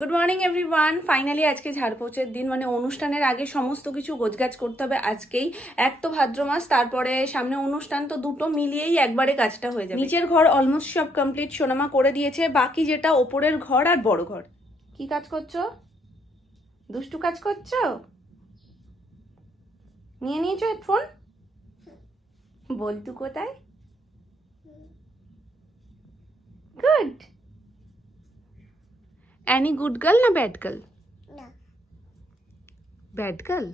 Good morning everyone. Finally आज के झाड़पोछेर दिन माने अनुष्ठानेर आगे समस्त किछु गोछगाछ करते होबे आजकेई। एक तो भाद्र मास, तारपरे सामने अनुष्ठान, तो दुटो मिलिएई एकबारे काजटा हये जाबे। नीचेर घर अलमोस्ट सब कमप्लीट सोनामा करे दिएछे, बाकी जेटा ओपरेर घर आर बड़ घर। कि काज करछो? दुष्टु काज करछो? निये नियेछो हेडफोन? बोलतु कोथाय? गुड। Any good girl ना bad girl? No. Bad girl?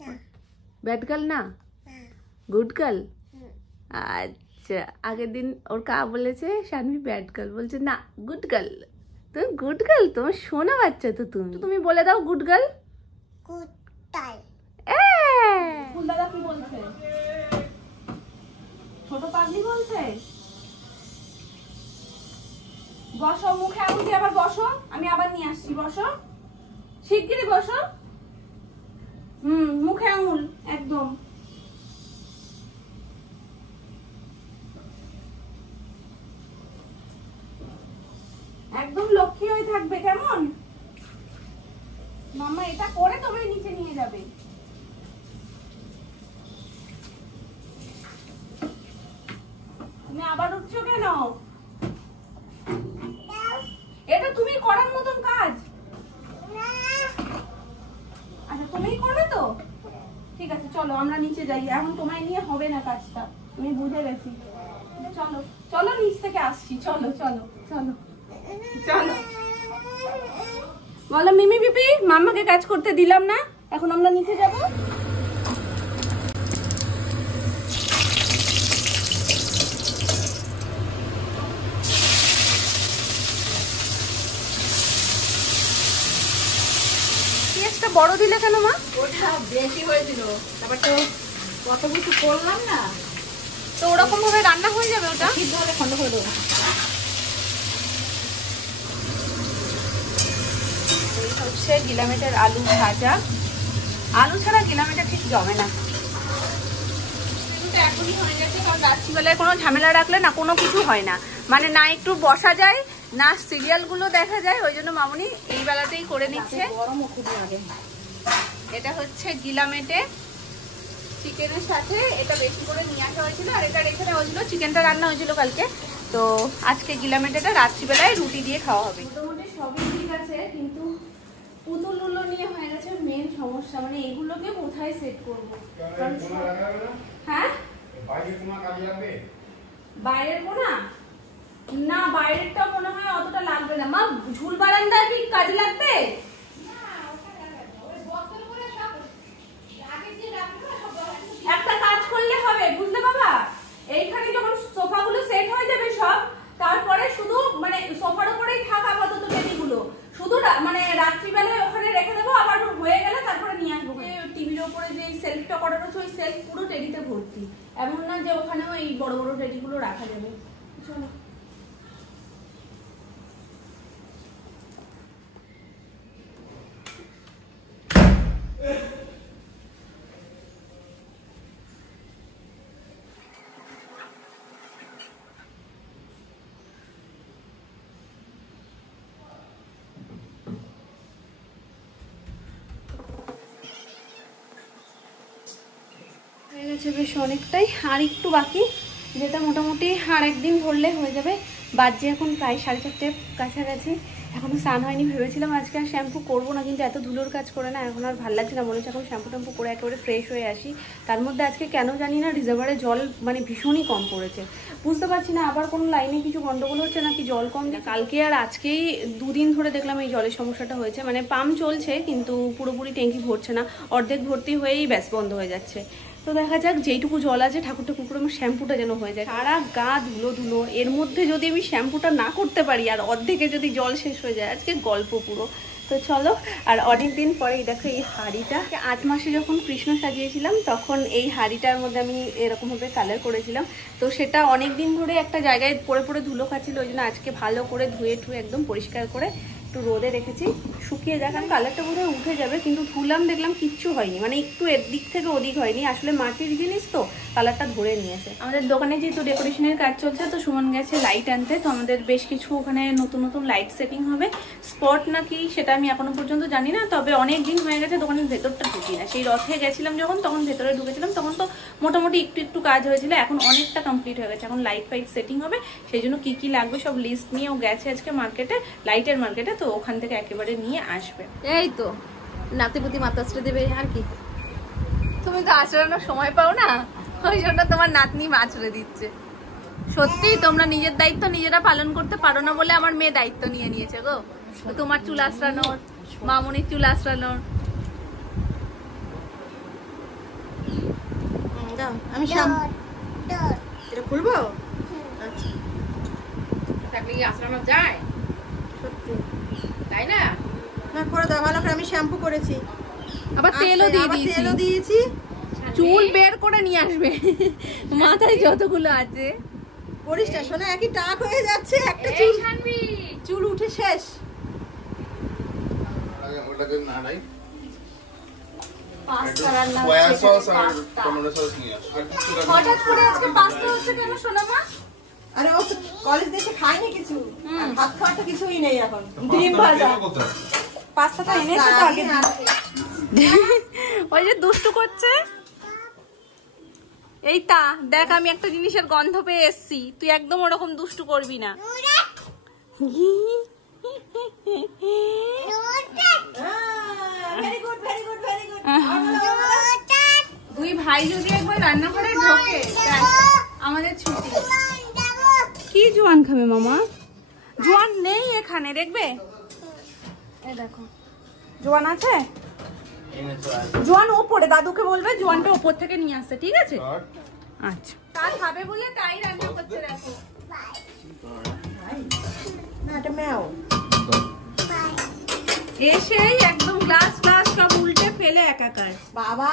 No. Bad girl ना? No. Good girl? No. अच्छा, आगे दिन और का बोले चे शानवी bad girl बोले चे ना good girl। तो good girl तो शोना बच्चा तो तुम्ही बोले दाओ good girl? Good girl। Full दादा की बोलते? छोटो पागली बोलते? বসো, মুখে আঙুল দিয়ে আবার বসো, আমি আবার নিয়ে আসছি। বসো, শিগগিরই বসো। মুখে আঙুল একদম। একদম লক্ষ্মী হয়ে থাকবে, কেমন? মাম্মা এটা করে তবে নিচে নিয়ে যাবে। তুমি আবার উঠছো কেন? এটা তুমি করার মতন কাজ? আচ্ছা তুমিই করবে তো? ঠিক আছে চলো আমরা নিচে যাই, এখন তোমায় নিয়ে হবে না কাজটা, আমি বুঝে গেছি। চলো চলো নিচ থেকে আসছি, চলো চলো চলো চলো। বলো মিমি পিপি, মাম্মাকে কাজ করতে দিলাম না, এখন আমরা নিচে যাবো। বড় দিলে কেন মা? ওটা বেশি হয়েছিল, তারপর তো কত কিছু করলাম না, তো ওরকম ভাবে রান্না হয়ে যাবে, ওটা সিদ্ধ হলে খন্ড করে দেবো। এই হচ্ছে গিলামেটের আলু ভাজা। আলু ছাড়া গিলামেটা ঠিক জমে না। এখনই হয়ে গেছে, কারণ রাত্রিবেলায় কোনো ঝামেলা রাখলে না কোনো কিছু হয় না, মানে না একটু বসা যায় না সিরিয়াল গুলো দেখা যায়, ওই জন্য মামুনি এই বেলাতেই করে নিচ্ছে। গরমও খুব লাগে। এটা হচ্ছে গিলামেটে চিকেনের সাথে এটা বেশি করে নিয়ে আসা হয়েছিল, আর এটা রেখে দেওয়া হয়েছিল, চিকেনটা রান্না হয়েছিল কালকে, তো আজকে গিলামেটেটা রাত্রিবেলায় রুটি দিয়ে খাওয়া হবে। মোটামুটি সবই ঠিক আছে, কিন্তু পুতুলগুলো নিয়ে হয়ে গেছে মেন সমস্যা, মানে এগুলোকে কোথায় সেট করবো? হ্যাঁ বাইরের কোনা না, বাইরেরটা মনে হয় অতটা লাগবে না। মা ঝুল বারান্দা কি কাজে লাগবে? একটা কাজ করলে হবে বুঝলে বাবা, এইখানে যখন সোফাগুলো সেট হয়ে যাবে সব, তারপরে শুধু মানে সোফার উপরেই থাক আপাতত টেবিলগুলো, শুধু মানে রাত্রিবেলায় ওখানে রেখে দেবো, আবার হয়ে গেলে তারপরে নিয়ে আসবো। টিভির ওপরে যে সেলফটা করানো হচ্ছে ওই সেলফ পুরো টেডিতে ভর্তি, এমন না যে ওখানেও এই বড় বড় টেডিগুলো রাখা যাবে। চলো বেশ অনেকটাই, আর একটু বাকি, যেটা মোটামুটি আর একদিন ধরলে হয়ে যাবে। বাজে এখন প্রায় 4:30 কাছাকাছি, এখনো স্নান হয়নি। ভেবেছিলাম আজকে আর শ্যাম্পু করবো না, কিন্তু এত ধুলোর কাজ করে না এখন আর ভালো লাগছে না, মনে হচ্ছে এখন শ্যাম্পু ট্যাম্পু করে একেবারে ফ্রেশ হয়ে আসি। তার মধ্যে আজকে কেন জানি না রিজার্ভারে জল মানে ভীষণই কম পড়েছে, বুঝতে পারছি না আবার কোনো লাইনে কিছু গন্ডগোল হচ্ছে নাকি জল কম। কালকে আর আজকেই দুদিন ধরে দেখলাম এই জলের সমস্যাটা হয়েছে, মানে পাম্প চলছে কিন্তু পুরোপুরি ট্যাঙ্কি ভরছে না, অর্ধেক ভর্তি হয়েই ব্যাস বন্ধ হয়ে যাচ্ছে। তো দেখা যাক যেইটুকু জল আছে ঠাকুর ঠাকুর করে আমার শ্যাম্পুটা যেন হয়ে যায়। সারা গা ধুলো ধুলো, এর মধ্যে যদি আমি শ্যাম্পুটা না করতে পারি আর অর্ধেকে যদি জল শেষ হয়ে যায়, আজকে গল্প পুরো। তো চলো, আর অনেকদিন পরে দেখো এই হাঁড়িটা 8 মাসে যখন কৃষ্ণ সাজিয়েছিলাম তখন এই হাঁড়িটার মধ্যে আমি এরকমভাবে কালার করেছিলাম, তো সেটা অনেক দিন ধরে একটা জায়গায় পড়ে পড়ে ধুলো খাচ্ছিল, ওই জন্য আজকে ভালো করে ধুয়ে একদম পরিষ্কার করে একটু রোদে রেখেছি, শুকিয়ে যাক। আমি কালারটা বোধহয় উঠে যাবে, কিন্তু ধুলাম দেখলাম কিচ্ছু হয়নি, মানে একটু এর দিক থেকে ওদিক হয়নি। আসলে মাটির জিনিস তো কালারটা ধরে নিয়েছে। আমাদের দোকানে যেহেতু ডেকোরেশনের কাজ চলছে, তো সুমন গেছে লাইট আনতে। তো আমাদের বেশ কিছু ওখানে নতুন নতুন লাইট সেটিং হবে। স্পট নাকি সেটা আমি এখনো পর্যন্ত জানি না, তবে অনেক দিন হয়ে গেছে দোকানের ভেতরটা ঢুকি না। সেই রথে গেছিলাম যখন, তখন ভেতরে ঢুকেছিলাম, তখন তো মোটামুটি একটু একটু কাজ হয়েছিল। এখন অনেকটা কমপ্লিট হয়ে গেছে, এখন লাইট ফাইট সেটিং হবে। সেই জন্য কি কি লাগবে সব লিস্ট নিয়েও গেছে আজকে মার্কেটে, লাইটের মার্কেটে। তো ওখান থেকে একেবারে নিয়ে আসবে। এই তো নাতিপুতি মাতাশ্রী দেবে আর কি। তুমি তো আচরণের সময় পাও না, ওই জন্য তোমার নাতনি আচড়ে দিচ্ছে। সত্যি তোমরা নিজের দায়িত্ব নিজেরা পালন করতে পারো না বলে আমার মেয়ে দায়িত্ব নিয়ে নিয়েছে গো। তোমার চুল আঁচড়ানোর, মামুনির চুল আঁচড়ানোর। আমি এটা খুলবো, আচ্ছা থাকলে কি আঁচড়ানো যায়? সত্যি তাই না? না করে দাও ভালো করে। আমি শ্যাম্পু করেছি, আবার তেলও দিয়েছি। চুল বের করে নিয়ে আসবে, মাথায় যতগুলো আছে। পরিষ্কার শোনা একই টাক হয়ে যাচ্ছে, একটা চুল উঠে শেষ। আরে ও কলেজ দেশে খায়নি কিছু, ভাত খাওয়াটা কিছুই নেই এখন। ডিম ভাজা পাস্তাটা এনেছে তো আগে। ওই যে দুষ্টু করছে। এই তা দেখ, আমি একটা জিনিসের গন্ধ পেয়ে এসছি, তুই একদম ওরকম দুষ্টু করবি না। দুই ভাই যদি একবার রান্না করে ঢোকে আমাদের ছুটি। কি জোয়ান খাবে মামা? জোয়ান নেই এখানে, দেখবে এই দেখো জোয়ান আছে। জোয়ান ওপরে, দাদুকে বলবে জোয়ানটা ওপর থেকে নিয়ে আসতে, ঠিক আছে? আচ্ছা তা খাবে বলে তাই রান্না করতে। দেখো না এটা ম্যাও এসেই একদম গ্লাস গ্লাস সব উল্টে ফেলে একাকার। বাবা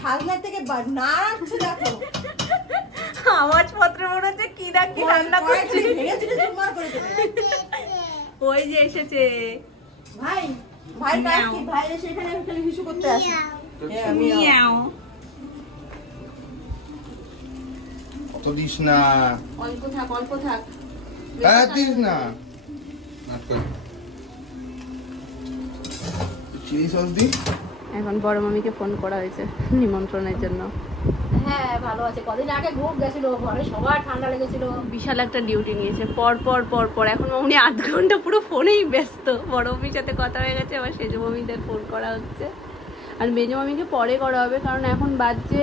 খাজনার থেকে নাড়াচ্ছে দেখো, আওয়াজ পত্র মনে হচ্ছে কি না কি রান্না করছে। ওই যে এসেছে ভাই, ভাই কি ভাই এসে এখানে খালি হিসু করতে আসে। মিয়াও অত দিস না, অল্প থাক অল্প থাক। হ্যাঁ দিস না। চিলি সস দি। এখন বড় মামিকে ফোন করা হয়েছে নিমন্ত্রণের জন্য। হ্যাঁ ভালো আছে, কদিন আগে গ্রুপ গেছিল, ঘরে সবার ঠান্ডা লেগেছিল। বিশাল একটা ডিউটি নিয়েছে, পর পর পর পর। এখন মামনি 8 ঘন্টা পুরো ফোনেই ব্যস্ত। বড় মামির সাথে কথা হয়ে গেছে, আবার সেজো মামিদের ফোন করা হচ্ছে। আর মেজো মামিকে পরে করা হবে, কারণ এখন বাজছে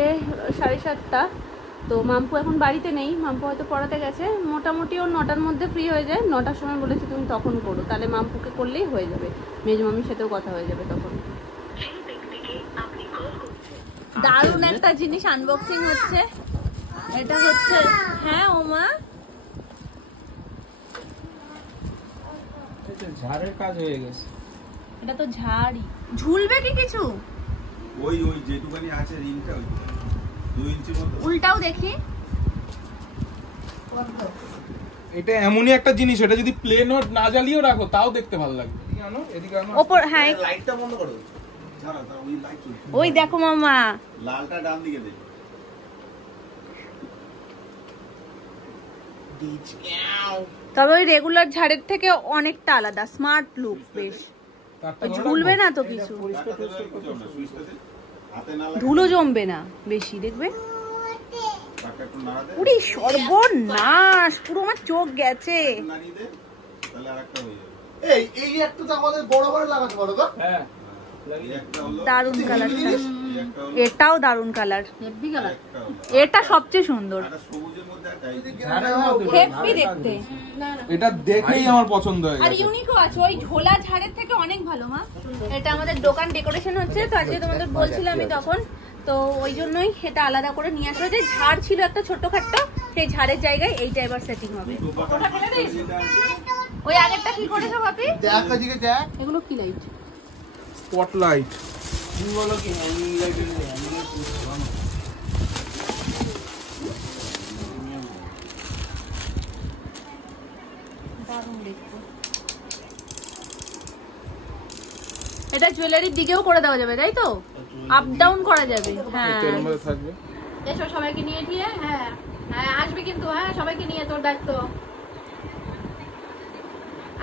7:30। তো মাম্পু এখন বাড়িতে নেই, মাম্পু হয়তো পড়াতে গেছে। মোটামুটি ওর 9টার মধ্যে ফ্রি হয়ে যায়। 9টার সময় বলেছি তুমি তখন করো, তাহলে মাম্পুকে করলেই হয়ে যাবে। মেজো মামির সাথেও কথা হয়ে যাবে তখন। দারুণ একটা জিনিস আনবক্সিং হচ্ছে। এটা হচ্ছে, হ্যাঁ ওমা ঝাড়ের কাজ হয়ে গেছে। এটা তো ঝাড়ি। ঝুলবে কি কিছু? ওই যেটুকানি আছে রিংটা 2 ইঞ্চির মতো। উল্টাও দেখি। এটা এমনই একটা জিনিস, এটা যদি প্লেন না জ্বালিয়েও রাখো তাও দেখতে ভালো লাগবে। এদিকে আনো, এদিকে আনো। ওপর হ্যাঁ লাইটটা বন্ধ করো। দাঁড়া ওই লাইট চলছে। ওই দেখো মামা, লালটা ডান দিকে দে। তবে ওই রেগুলার ঝাড়ের থেকে অনেকটা আলাদা, স্মার্ট লুক বেশ। ঝুলবে না তো কিছু, ধুলো জমবে না বেশি, দেখবে। পুরি সর্বনাশ, পুরো আমার চোখ গেছে। এই একটা তো আমাদের বড় বড় লাগাতে পারো তো? হ্যাঁ দারুন কালারটা, এটাও দারুন কালার। এটা সবচেয়ে সুন্দর, হেভি দেখতে। এটা দেখেই আমার পছন্দ হয়ে গেছে। আর ইউনিকও আছে, ওই ঝোলা ঝাড়ের থেকে অনেক ভালো। মা এটা আমাদের দোকান ডেকোরেশন হচ্ছে, তো আজকে তোমাদের বলছিলাম আমি তখন, তো ওই জন্যই এটা আলাদা করে নিয়ে আসা হয়েছে। ঝাড় ছিল একটা ছোটখাটো, সেই ঝাড়ের জায়গায় এইটা এবার সেটিং হবে। ওই আগেরটা কি করেছো ভাবি? দেখ এদিকে দেখ, এগুলো কি লাইট? স্পটলাইট। তুমি বলো কি দারুণ দেখতে। এটা জুয়েলারির দিকেও করে দেওয়া যাবে, তাই তো? আপ ডাউন করা যাবে। হ্যাঁ এর মধ্যে থাকবে। এসো সবাইকে নিয়ে দিয়ে। হ্যাঁ হ্যাঁ আসবে কিন্তু, হ্যাঁ সবাইকে নিয়ে, তোর দায়িত্ব।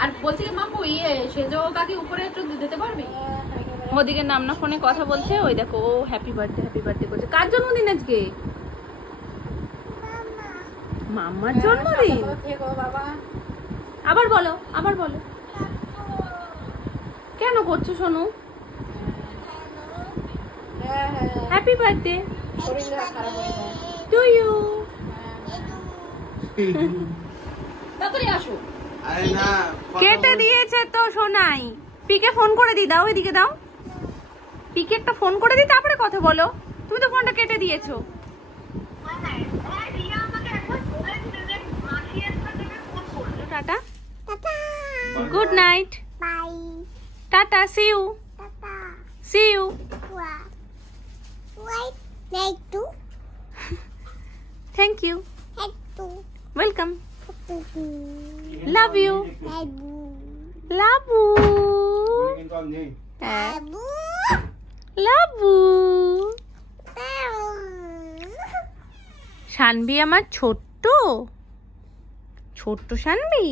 আর বলছি কি মাম্পু, সেজো কাকে উপরে একটু দিতে পারবি? ওদিকে নামনা ফোনে কথা বলছে, ওই দেখো ও হ্যাপি বার্থডে করছে। কার জন্মদিন আজকে? মাম্মার জন্মদিন। বাবা আবার বলো, আবার বলো। কেন করছো সোনু? হ্যাপি বার্থডে শরীর খারাপ হয়ে যায়। To you. তাড়াতাড়ি আসো। কেটে দিয়েছে তো সোনাই। পিকে ফোন করে দি, দাও এদিকে দাও। পিকে একটা ফোন করে দি, তারপরে কথা বলো। তুমি তো ফোনটা কেটে দিয়েছো। Tata, good night, tata, see you, see you. Thank you, welcome, love you, লাভু, লাভু। শানবি আমার ছোট্ট ছোট্ট শানবি।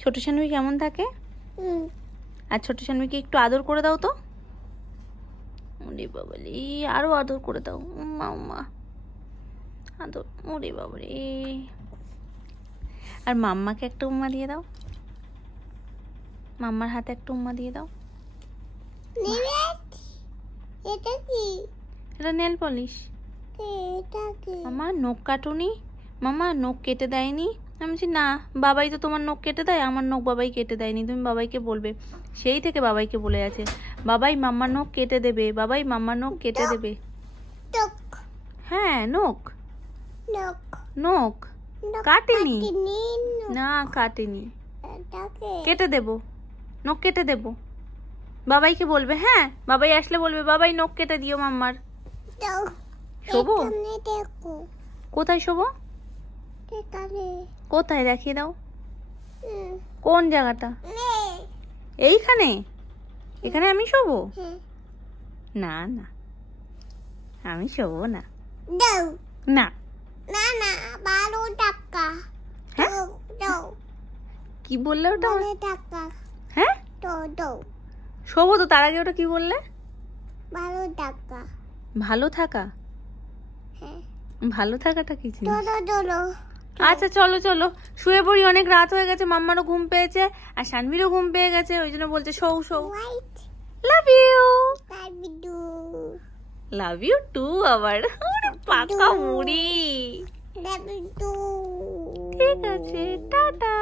ছোট শানবি কেমন থাকে? আর ছোট শানবিকে একটু আদর করে দাও তো। ওরে বাবালি, আরো আদর করে দাও। উম্মা উম্মা আদর। ওরে বাবারে। আর মাম্মাকে একটা উম্মা দিয়ে দাও। মাম্মার হাতে একটা উম্মা দিয়ে দাও। এটা কি? এটা নেল পলিশ। এটা কি? মামা নখ কাটুনি? মামা নখ কেটে দেয়নি? আমি বলছি না, বাবাই তো তোমার নখ কেটে দেয়, আমার নখ বাবাই কেটে দেয়নি। তুমি বাবাইকে বলবে। সেই থেকে বাবাইকে বলে আছে, বাবাই মাম্মার নখ কেটে দেবে, বাবাই মাম্মার নখ কেটে দেবে। টক হ্যাঁ নখ, নক নখ কাটেনি। কাটিনি। না কাটেনি, এটাকে কেটে দেব, নখ কেটে দেব। বাবাইকে বলবে, হ্যাঁ বাবাই আসলে বলবে, বাবাই নখ কেটে দিও মাম্মার। দাও। শোবো? এখানে দেখো। কোথায় শোবো? এখানে। কোথায় দেখিয়ে দাও, হুম। কোন জায়গাটা? নে। এইখানে? এখানে আমি শোবো? হ্যাঁ। না না, আমি শোবো না। দাও। না। না না 12 টাকা। হ্যাঁ? দাও দাও। কি বললে ওটা? 12 টাকা। হ্যাঁ দাও দাও। শোবো তো, তার আগে ওটা কি বললে? 12 টাকা। ভালো থাকা? হ্যাঁ। ভালো থাকাটা কি জিনিস? চলো চলো। আচ্ছা চলো চলো শুয়ে পড়ি, অনেক রাত হয়ে গেছে। মাম্মারও ঘুম পেয়েছে আর শানভিরও ঘুম পেয়ে গেছে, ওই জন্য বলছে শো শো। হোয়াইট। Love you. কাবিদু। Love you too. আবার ওরে পাকা মুড়ি। কাবিদু। ঠিক আছে, টাটা।